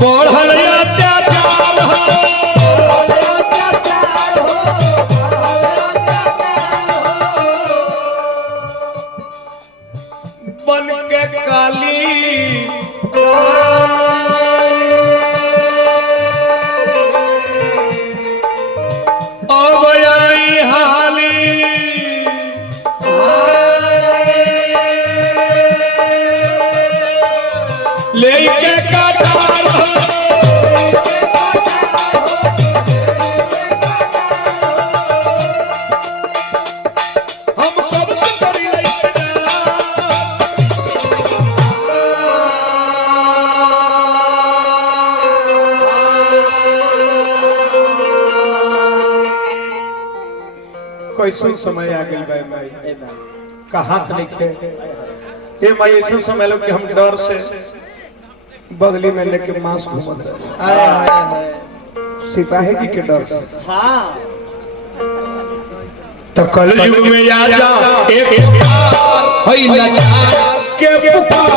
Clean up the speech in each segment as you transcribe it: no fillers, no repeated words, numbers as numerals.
बढ़ल अत्याचार हो बन के काली अब आई हाली लेके कटार हो हम कब से करी कैसे समय आ गई भाई माई कहाँ लिखे ये माई ऐसे समय लो कि हम डर से बदली में लेके मांस घूमते सिपाही जी के डर से हाँ तो कल युग में आ जा एक हई लाचार के पुकार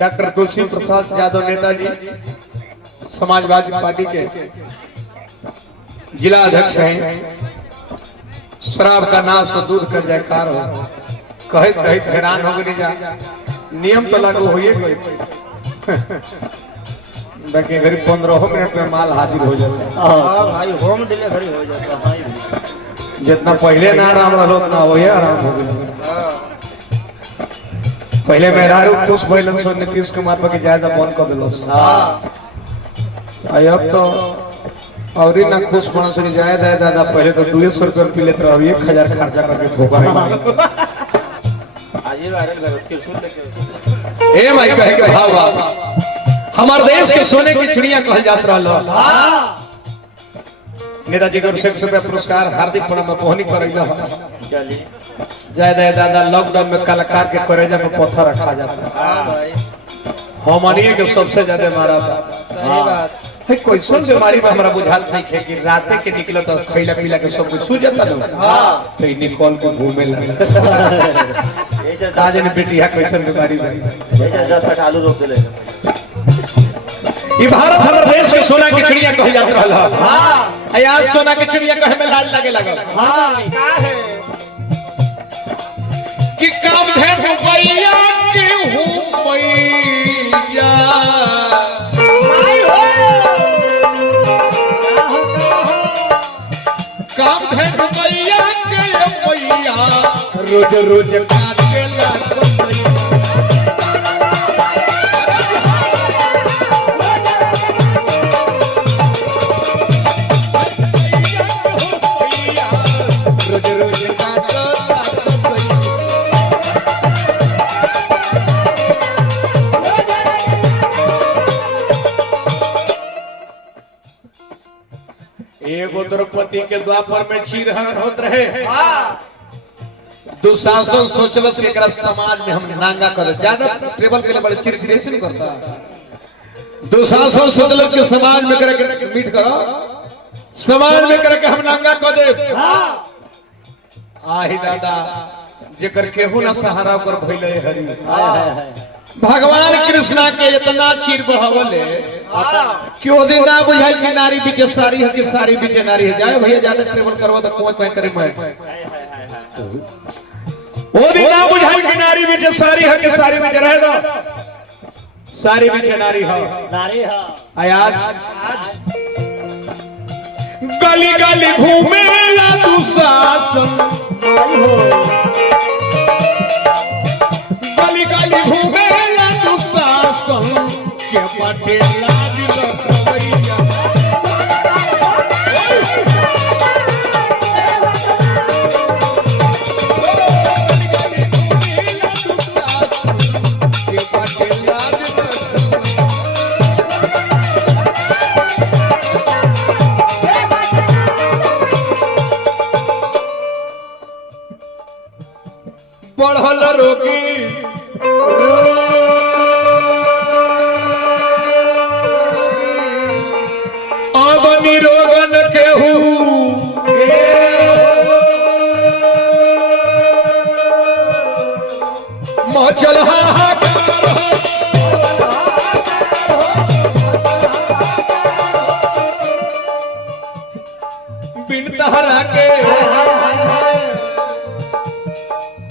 डॉक्टर तुलसी प्रसाद यादव नेताजी समाजवादी पार्टी के जिला अध्यक्ष हैं। शराब का नाश तो दूध कर जयकार हो कहे कहे हैरान हो गए जा नियम तो लागू हो बाकी करीब 15 मिनट में माल हाजिर हो जाता है। भाई होम डिलीवरी हो जाता है। जितना पहले ना आराम रहो उतना वही आराम हो गया। पहले मेहरारू खुश भइलन सो नीतीश कुमार पर ज्यादा बंद कर दिलो अब तो और ना खुश बन से ज्यादा है दादा पहले तो 200 रुपये पी लेते रहो 1000 खर्चा करके ठोका ए भाई कहे के भाव हमारे देश के सोने की चिड़िया कहल जात रहा नेताजी को 100 रुपया पुरस्कार हार्दिक प्रणाम पहुंची कर ज्यादा दादा लॉकडाउन में कलाकार के करेजा में पत्थर रखा जाता है। हमनिए के सबसे ज्यादा मारा था। सही बात है कोई सुन बीमारी में हमारा बुझात नहीं है कि राते के निकले तो खैला पीला के सब कुछ सूझ जाता है। हाँ तो निकल के घूमे लगा आज ने बेटिया कैसन बीमारी भाई आलू रोक दिले ये भारत हमारे देश के सोना की चिड़िया कही जात रहा। हां आज सोना की चिड़िया कहे में लाज लगे लगा। हां का है कि काम है रुपैया के हूँ मैया काम है रुपैया के मैया रोज रोज काट के लाखों एगो द्रौपदी के द्वापर में चीरहरण होत रहे। दुशासन सोचलस कि एकरा समाज में हम नांगा कर ज्यादा टेबल के लिए बड़े चिरचिरे से नहीं करता। दुशासन सोचलस कि समाज में करके मीट करो समाज में करके हम नांगा कर दे। आही दादा जेकर केहू ना सहारा पर भइले हरि भगवान कृष्णा के इतना चीर बहावले क्यों दिन ना बुझाई कि नारी बीचे सारी है कि सारी बीचे नारी है। जाए भैया ज्यादा ट्रेवल करवा तो कोई कोई करे मैं वो दिन ना बुझाई कि नारी बीच सारी है कि सारी बीच रह दो सारी बीच नारी हो नारी हा आज आज गली गली घूमे ला दुशासन गली गली घूमे ला दुशासन के पटे लाज रखवैया पढ़ल रोगी अब निरोगन केहू मचल बिन तहरा के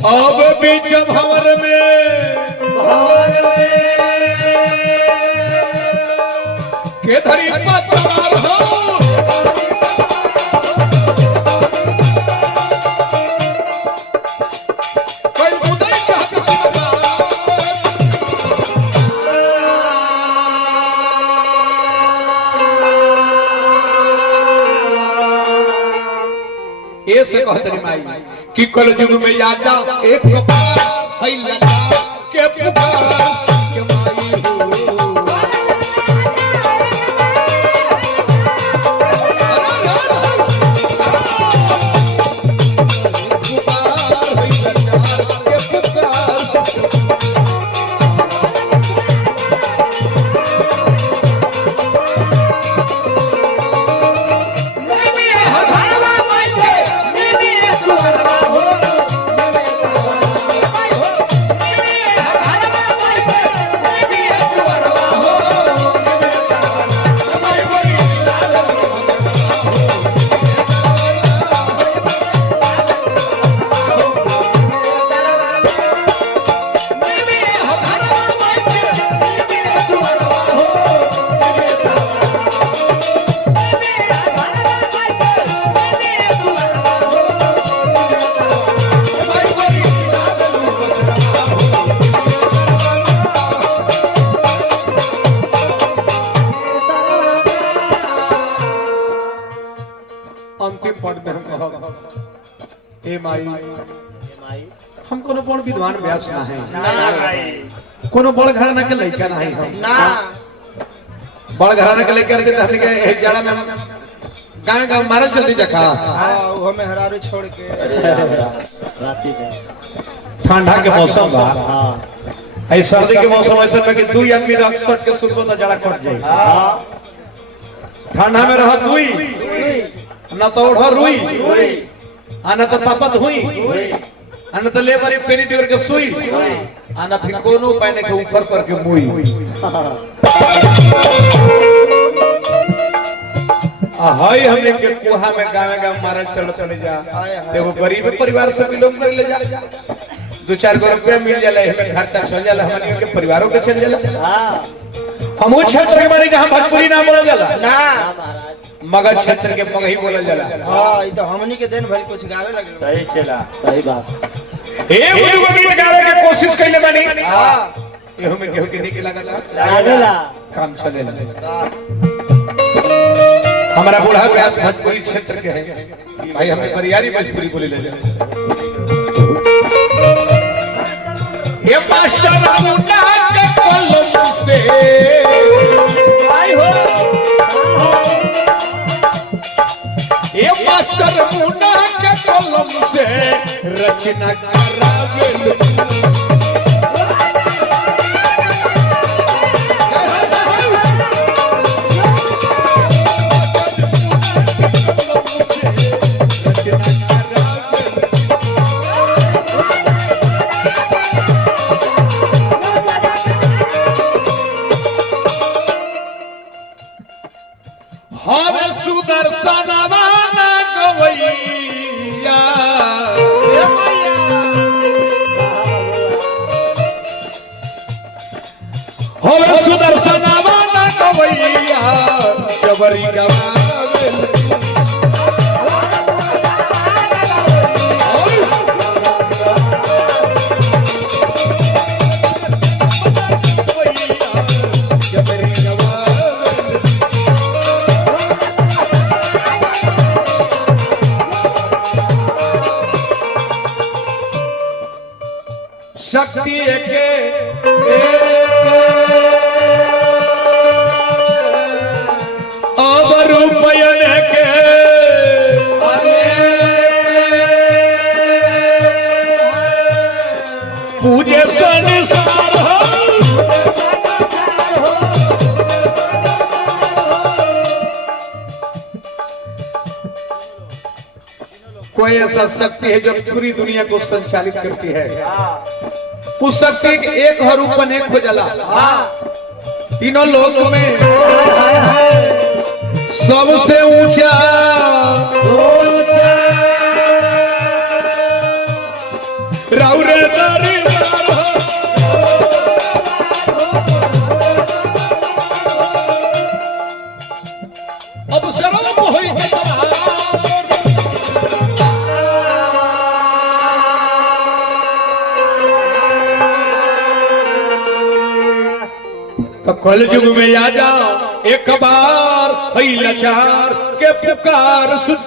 अब बीच भंवर में के धरी पतार हो कोई उदय चाहत ऐसे कहते माई कि कल युग में याद जाओ एक है लगा के पुकार के माई हो अंतिम पद में हम कहब हे माई हम कोनो बड़ विद्वान व्यास ना है ना भाई कोनो बड़ घराना के लइका ना है हम ना बड़ घराना के लइका रहते हमने के एक जड़ा में गांव गांव मारल जल्दी जखा हां वो में हरारू छोड़ के राती में ठंडा के मौसम बा हां आई सर्दी के मौसम ऐसा में कि दू आदमी रख सट के सुतो त जड़ा कट जाई हां ठंडा में रह दुई न तो ओढ़ रुई आ न तो तापत हुई आ न तो ले बारी पेनी ड्योर के सुई आ न फिर कोनो उपाय ने के ऊपर पर के मुई आ हाय हमने के कुहा में गावे गांव मारल चले जा एगो गरीब परिवार से बिलोंग कर ले जा 2-4 रुपया मिल जाला एमे खर्चा चल जाला हमनी के परिवारों के चल जाला हां हम वो क्षेत्र के बारे जहां भोजपुरी ना बोलल जाला ना महाराज मगध क्षेत्र के मगही बोलल जाला हां ई तो हमनी के दिन भर कुछ गावे लगे सही चला सही बात ए बुजुर्ग गीत गावे के कोशिश कइले बानी हां एहू में केहू के निक लागता लागेला काम चलेला हमारा बूढ़ा व्यास भोजपुरी क्षेत्र के है भाई हमें बरियारी भोजपुरी बोले ले ये मास्टर मुन्ना के कलम से आई हो ये मास्टर मुन्ना के कलम से रचना करावे हवे सुदर्शन वाला गवैया जबरी गवावेल जबरी गवावेल शक्ति एके अवरूपयन के पूजे संसार हो कोई ऐसा शक्ति है जो पूरी दुनिया को संचालित करती है। उस शक्ति के एक हर रूप अनेक हो जाला। तीनों लोगों में सबसे ऊंचा राउरे दरबार हो। अब शर्म होई है तो कल युग में आ जाओ एक बार लाचार के पुकार सुन